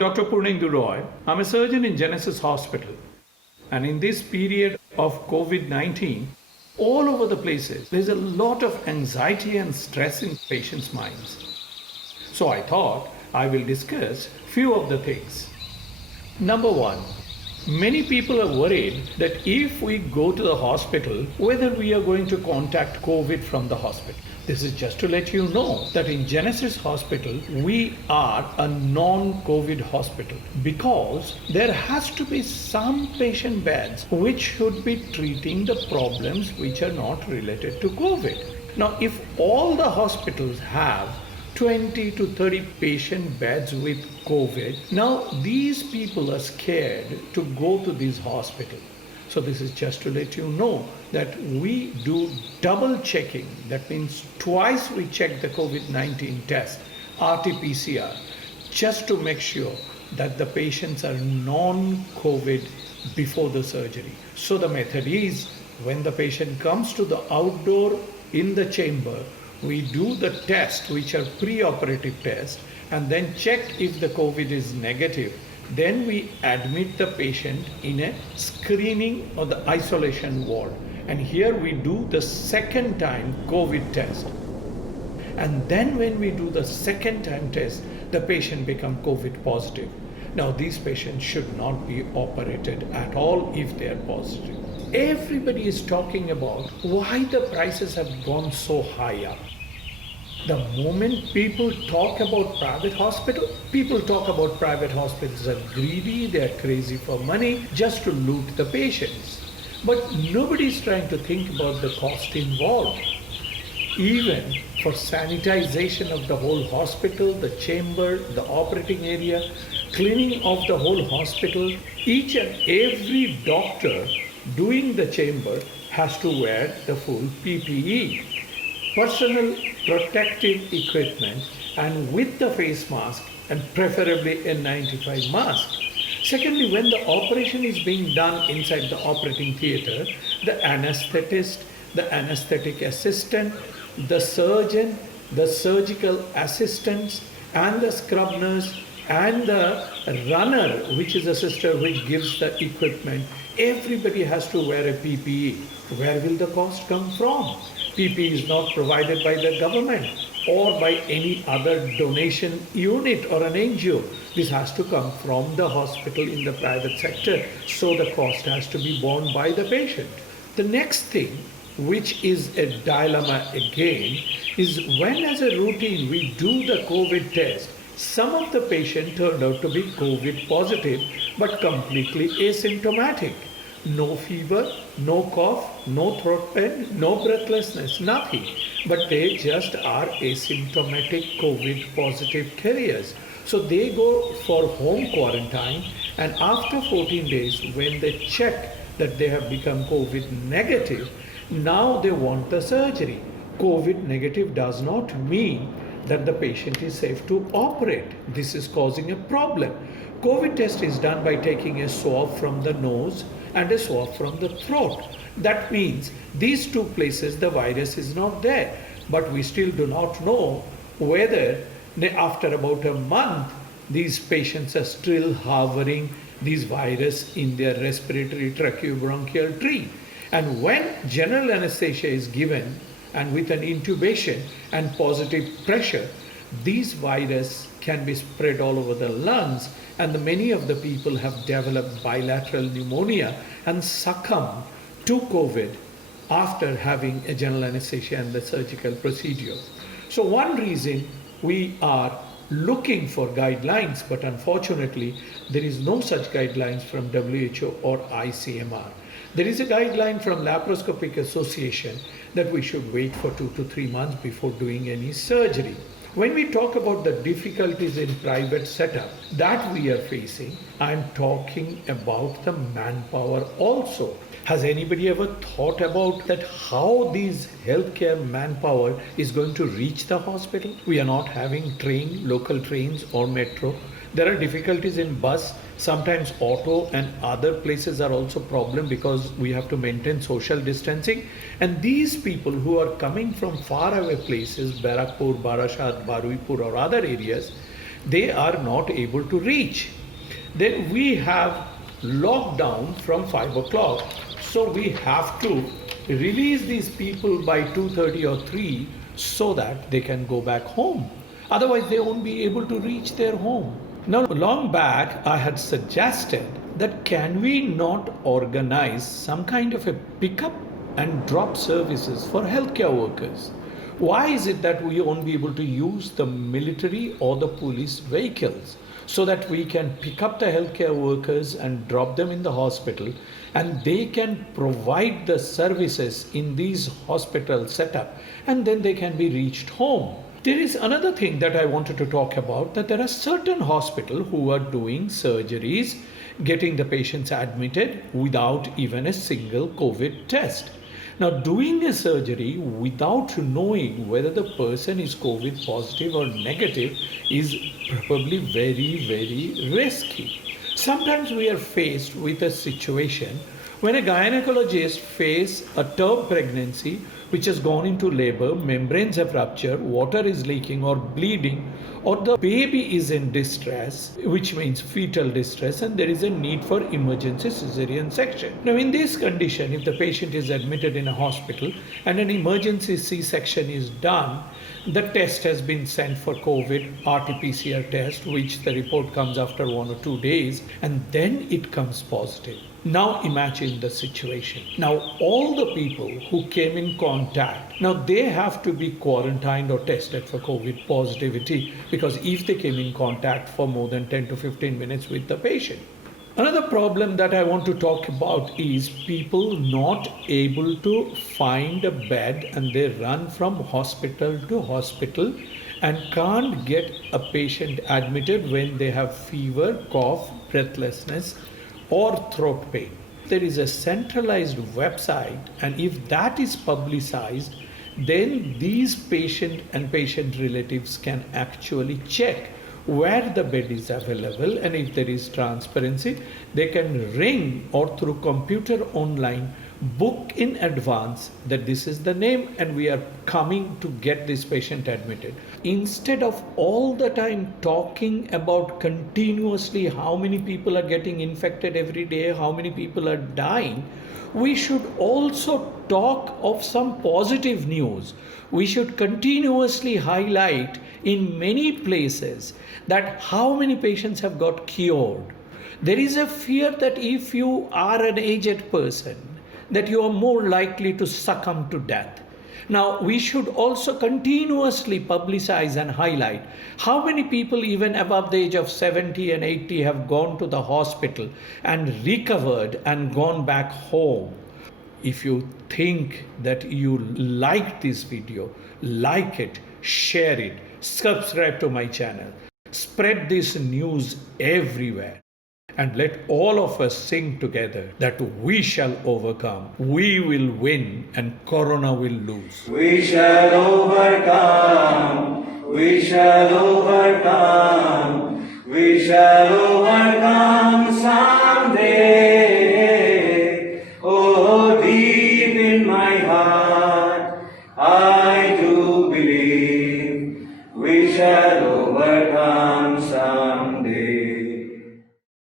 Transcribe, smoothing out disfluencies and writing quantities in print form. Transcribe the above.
Dr. Purnendu Roy. I'm a surgeon in Genesis Hospital. And in this period of COVID 19, all over the places, there's a lot of anxiety and stress in patients' minds. So I thought I will discuss few of the things. Number one, many people are worried that if we go to the hospital, whether we are going to contact COVID from the hospital. This is just to let you know that in Genesis Hospital, we are a non-COVID hospital because there has to be some patient beds which should be treating the problems which are not related to COVID. Now, if all the hospitals have 20 to 30 patient beds with COVID, now these people are scared to go to these hospitals. So this is just to let you know that we do double checking. That means twice we check the COVID-19 test, RT-PCR, just to make sure that the patients are non-COVID before the surgery. So the method is when the patient comes to the outdoor in the chamber, we do the test, which are pre-operative tests, and then check if the COVID is negative. Then we admit the patient in a screening or the isolation ward. And here we do the second time COVID test. And then when we do the second time test, the patient become COVID positive. Now these patients should not be operated at all if they are positive. Everybody is talking about why the prices have gone so high up. The moment people talk about private hospital, people talk about private hospitals are greedy, they are crazy for money, just to loot the patients. But nobody is trying to think about the cost involved. Even for sanitization of the whole hospital, the chamber, the operating area, cleaning of the whole hospital, each and every doctor doing the chamber has to wear the full PPE. Personal protective equipment and with the face mask and preferably N95 mask. Secondly, when the operation is being done inside the operating theater, the anesthetist, the anesthetic assistant, the surgeon, the surgical assistants and the scrub nurse and the runner, which is a sister which gives the equipment, everybody has to wear a PPE. Where will the cost come from? PPE is not provided by the government or by any other donation unit or an NGO. This has to come from the hospital in the private sector, so the cost has to be borne by the patient. The next thing, which is a dilemma again, is when as a routine we do the COVID test, some of the patients turned out to be COVID positive but completely asymptomatic. No fever, no cough, no throat pain, no breathlessness, nothing. But they just are asymptomatic COVID positive carriers. So they go for home quarantine, and after 14 days, when they check that they have become COVID negative, now they want the surgery. COVID negative does not mean that the patient is safe to operate. This is causing a problem. COVID test is done by taking a swab from the nose and a swab from the throat. That means these two places the virus is not there, but we still do not know whether after about a month these patients are still harboring this virus in their respiratory tracheobronchial tree. And when general anesthesia is given and with an intubation and positive pressure, these virus can be spread all over the lungs, and many of the people have developed bilateral pneumonia and succumb to COVID after having a general anesthesia and the surgical procedure. So one reason we are looking for guidelines, but unfortunately there is no such guidelines from WHO or ICMR. There is a guideline from Laparoscopic Association that we should wait for 2 to 3 months before doing any surgery. When we talk about the difficulties in private setup that we are facing, I'm talking about the manpower also. Has anybody ever thought about that how these healthcare manpower is going to reach the hospital? We are not having local trains or metro. There are difficulties in bus. Sometimes auto and other places are also problem because we have to maintain social distancing. And these people who are coming from far away places, Barakpur, Barashat, Baruipur or other areas, they are not able to reach. Then we have lockdown from 5 o'clock. So we have to release these people by 2:30 or 3 so that they can go back home. Otherwise, they won't be able to reach their home. Now, long back, I had suggested that can we not organize some kind of a pickup and drop services for healthcare workers? Why is it that we won't be able to use the military or the police vehicles so that we can pick up the healthcare workers and drop them in the hospital and they can provide the services in these hospital setup and then they can be reached home? There is another thing that I wanted to talk about, that there are certain hospitals who are doing surgeries, getting the patients admitted without even a single COVID test. Now, doing a surgery without knowing whether the person is COVID positive or negative is probably very, very risky. Sometimes we are faced with a situation when a gynecologist faces a term pregnancy which has gone into labor, membranes have ruptured, water is leaking or bleeding, or the baby is in distress, which means fetal distress, and there is a need for emergency cesarean section. Now, in this condition, if the patient is admitted in a hospital and an emergency C-section is done, the test has been sent for COVID, RT-PCR test, which the report comes after 1 or 2 days, and then it comes positive. Now imagine the situation. Now all the people who came in contact, now they have to be quarantined or tested for COVID positivity, because if they came in contact for more than 10 to 15 minutes with the patient. Another problem that I want to talk about is people not able to find a bed and they run from hospital to hospital and can't get a patient admitted when they have fever, cough, breathlessness, or throat pain. There is a centralized website, and if that is publicized, then these patient and patient relatives can actually check where the bed is available, and if there is transparency, they can ring or through computer online book in advance that this is the name and we are coming to get this patient admitted. Instead of all the time talking about continuously how many people are getting infected every day, how many people are dying, we should also talk of some positive news. We should continuously highlight in many places that how many patients have got cured. There is a fear that if you are an aged person, that you are more likely to succumb to death. Now, we should also continuously publicize and highlight how many people even above the age of 70 and 80 have gone to the hospital and recovered and gone back home. If you think that you like this video, like it, share it, subscribe to my channel, spread this news everywhere. And let all of us sing together that we shall overcome, we will win, and Corona will lose. We shall overcome, we shall overcome, we shall overcome someday. Oh, deep in my heart, I do believe we shall overcome someday.